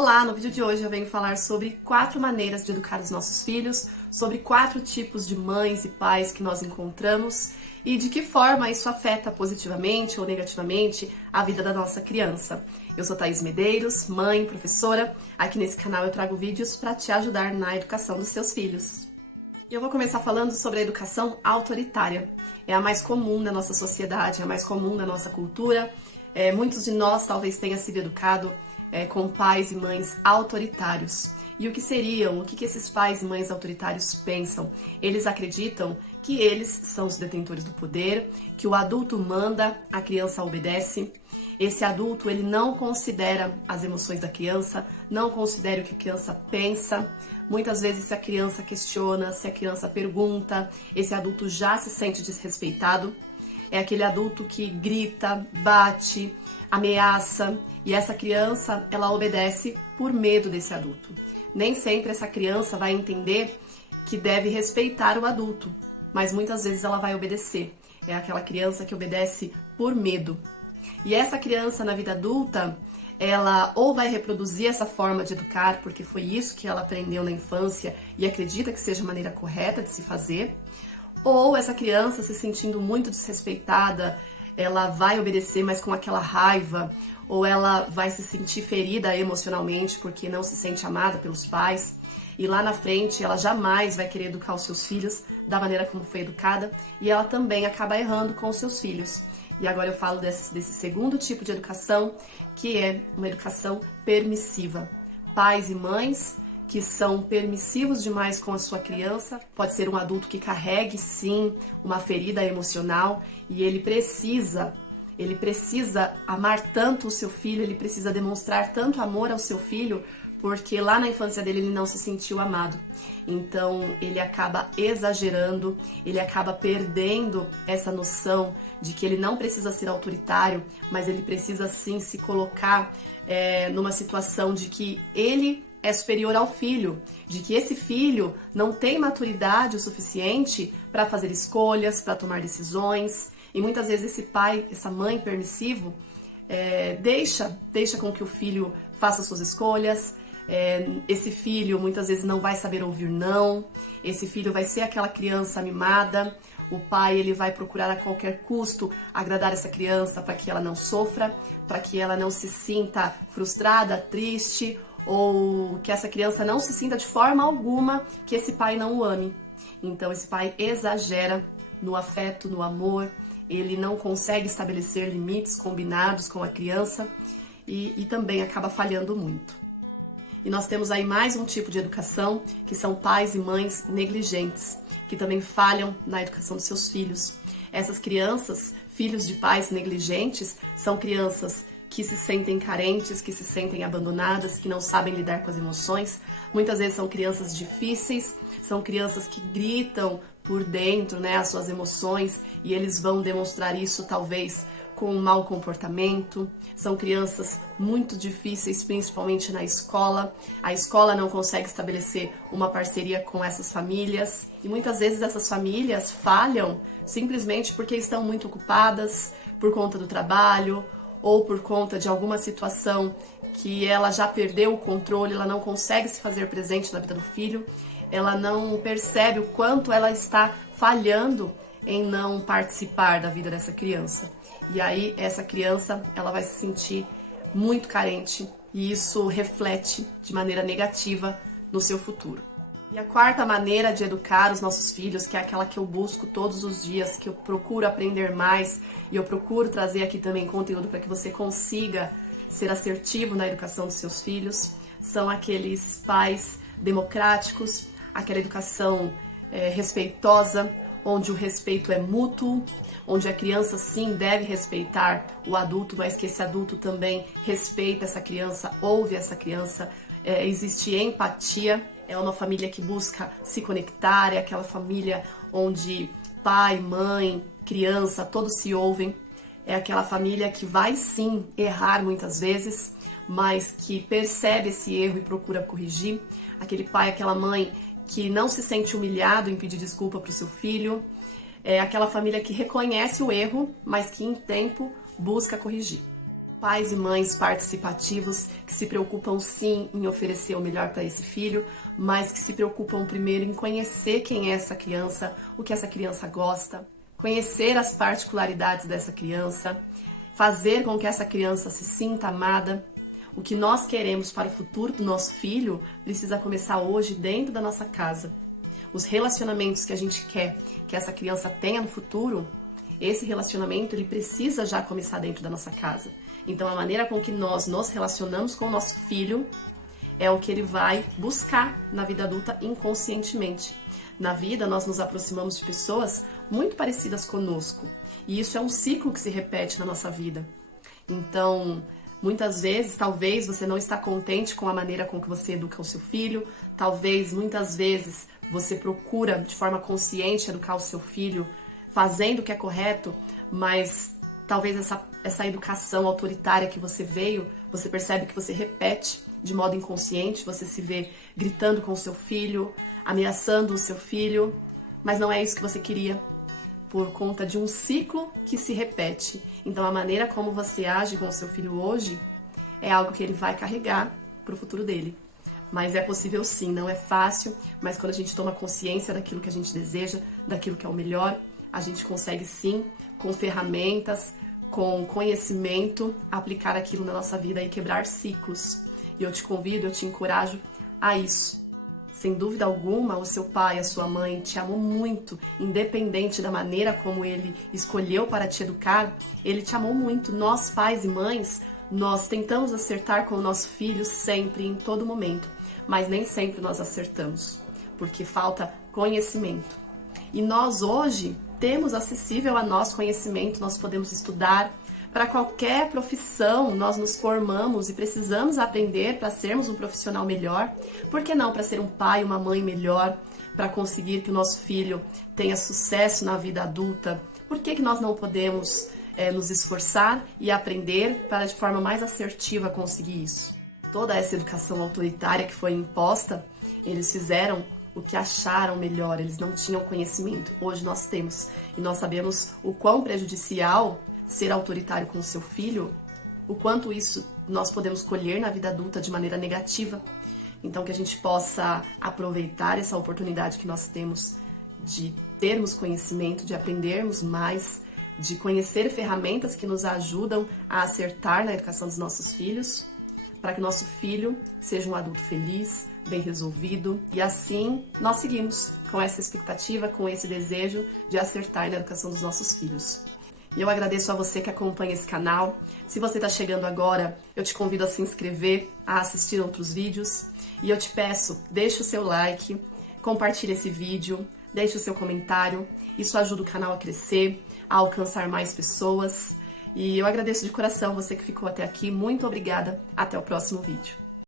Olá, no vídeo de hoje eu venho falar sobre 4 maneiras de educar os nossos filhos, sobre 4 tipos de mães e pais que nós encontramos e de que forma isso afeta positivamente ou negativamente a vida da nossa criança. Eu sou Thaís Medeiros, mãe, professora. Aqui nesse canal eu trago vídeos para te ajudar na educação dos seus filhos. E eu vou começar falando sobre a educação autoritária. É a mais comum na nossa sociedade, é a mais comum na nossa cultura. Muitos de nós talvez tenham sido educados com pais e mães autoritários. E o que seriam? O que esses pais e mães autoritários pensam? Eles acreditam que eles são os detentores do poder, que o adulto manda, a criança obedece. Esse adulto, ele não considera as emoções da criança, não considera o que a criança pensa. Muitas vezes, se a criança questiona, se a criança pergunta, esse adulto já se sente desrespeitado. É aquele adulto que grita, bate, ameaça, e essa criança, ela obedece por medo desse adulto. Nem sempre essa criança vai entender que deve respeitar o adulto, mas muitas vezes ela vai obedecer. É aquela criança que obedece por medo. E essa criança na vida adulta, ela ou vai reproduzir essa forma de educar, porque foi isso que ela aprendeu na infância e acredita que seja a maneira correta de se fazer, ou essa criança, se sentindo muito desrespeitada, ela vai obedecer, mas com aquela raiva, ou ela vai se sentir ferida emocionalmente porque não se sente amada pelos pais, e lá na frente ela jamais vai querer educar os seus filhos da maneira como foi educada, e ela também acaba errando com os seus filhos. E agora eu falo desse segundo tipo de educação, que é uma educação permissiva. Pais e mães que são permissivos demais com a sua criança. Pode ser um adulto que carregue, sim, uma ferida emocional e ele precisa amar tanto o seu filho, ele precisa demonstrar tanto amor ao seu filho, porque lá na infância dele ele não se sentiu amado. Então ele acaba exagerando, ele acaba perdendo essa noção de que ele não precisa ser autoritário, mas ele precisa sim se colocar numa situação de que ele é superior ao filho, de que esse filho não tem maturidade o suficiente para fazer escolhas, para tomar decisões. E muitas vezes esse pai, essa mãe permissivo, deixa com que o filho faça suas escolhas. Esse filho muitas vezes não vai saber ouvir não. Esse filho vai ser aquela criança mimada. O pai, ele vai procurar a qualquer custo agradar essa criança para que ela não sofra, para que ela não se sinta frustrada, triste, ou que essa criança não se sinta de forma alguma que esse pai não o ame. Então esse pai exagera no afeto, no amor, ele não consegue estabelecer limites combinados com a criança e também acaba falhando muito. E nós temos aí mais um tipo de educação, que são pais e mães negligentes, que também falham na educação dos seus filhos. Essas crianças, filhos de pais negligentes, são crianças que se sentem carentes, que se sentem abandonadas, que não sabem lidar com as emoções. Muitas vezes são crianças difíceis, são crianças que gritam por dentro, né, as suas emoções, e eles vão demonstrar isso talvez com um mau comportamento. São crianças muito difíceis, principalmente na escola. A escola não consegue estabelecer uma parceria com essas famílias, e muitas vezes essas famílias falham simplesmente porque estão muito ocupadas por conta do trabalho, ou por conta de alguma situação que ela já perdeu o controle, ela não consegue se fazer presente na vida do filho, ela não percebe o quanto ela está falhando em não participar da vida dessa criança. E aí essa criança, ela vai se sentir muito carente e isso reflete de maneira negativa no seu futuro. E a quarta maneira de educar os nossos filhos, que é aquela que eu busco todos os dias, que eu procuro aprender mais e eu procuro trazer aqui também conteúdo para que você consiga ser assertivo na educação dos seus filhos, são aqueles pais democráticos, aquela educação respeitosa, onde o respeito é mútuo, onde a criança sim deve respeitar o adulto, mas que esse adulto também respeita essa criança, ouve essa criança, existe empatia. É uma família que busca se conectar, é aquela família onde pai, mãe, criança, todos se ouvem. É aquela família que vai sim errar muitas vezes, mas que percebe esse erro e procura corrigir. Aquele pai, aquela mãe que não se sente humilhado em pedir desculpa para o seu filho. É aquela família que reconhece o erro, mas que em tempo busca corrigir. Pais e mães participativos que se preocupam sim em oferecer o melhor para esse filho, mas que se preocupam primeiro em conhecer quem é essa criança, o que essa criança gosta, conhecer as particularidades dessa criança, fazer com que essa criança se sinta amada. O que nós queremos para o futuro do nosso filho precisa começar hoje dentro da nossa casa. Os relacionamentos que a gente quer que essa criança tenha no futuro, esse relacionamento ele precisa já começar dentro da nossa casa. Então a maneira com que nós nos relacionamos com o nosso filho é o que ele vai buscar na vida adulta inconscientemente. Na vida nós nos aproximamos de pessoas muito parecidas conosco e isso é um ciclo que se repete na nossa vida. Então, muitas vezes, talvez você não está contente com a maneira com que você educa o seu filho, talvez, muitas vezes, você procura de forma consciente educar o seu filho, fazendo o que é correto, mas talvez essa educação autoritária que você veio, você percebe que você repete de modo inconsciente, você se vê gritando com o seu filho, ameaçando o seu filho, mas não é isso que você queria, por conta de um ciclo que se repete. Então a maneira como você age com o seu filho hoje é algo que ele vai carregar para o futuro dele. Mas é possível sim, não é fácil, mas quando a gente toma consciência daquilo que a gente deseja, daquilo que é o melhor, a gente consegue sim, com ferramentas, com conhecimento, aplicar aquilo na nossa vida e quebrar ciclos. E eu te convido, eu te encorajo a isso. Sem dúvida alguma, o seu pai, a sua mãe te amou muito, independente da maneira como ele escolheu para te educar, ele te amou muito. Nós, pais e mães, nós tentamos acertar com o nosso filho sempre, em todo momento, mas nem sempre nós acertamos, porque falta conhecimento. E nós hoje temos acessível a nós conhecimento, nós podemos estudar. Para qualquer profissão, nós nos formamos e precisamos aprender para sermos um profissional melhor. Por que não para ser um pai, uma mãe melhor, para conseguir que o nosso filho tenha sucesso na vida adulta? Por que nós não podemos nos esforçar e aprender para de forma mais assertiva conseguir isso? Toda essa educação autoritária que foi imposta, eles fizeram o que acharam melhor, eles não tinham conhecimento. Hoje nós temos e nós sabemos o quão prejudicial ser autoritário com o seu filho, o quanto isso nós podemos colher na vida adulta de maneira negativa. Então que a gente possa aproveitar essa oportunidade que nós temos de termos conhecimento, de aprendermos mais, de conhecer ferramentas que nos ajudam a acertar na educação dos nossos filhos, para que nosso filho seja um adulto feliz, bem resolvido. E assim nós seguimos com essa expectativa, com esse desejo de acertar na educação dos nossos filhos. E eu agradeço a você que acompanha esse canal. Se você está chegando agora, eu te convido a se inscrever, a assistir outros vídeos. E eu te peço, deixe o seu like, compartilhe esse vídeo, deixe o seu comentário. Isso ajuda o canal a crescer, a alcançar mais pessoas. E eu agradeço de coração você que ficou até aqui. Muito obrigada. Até o próximo vídeo.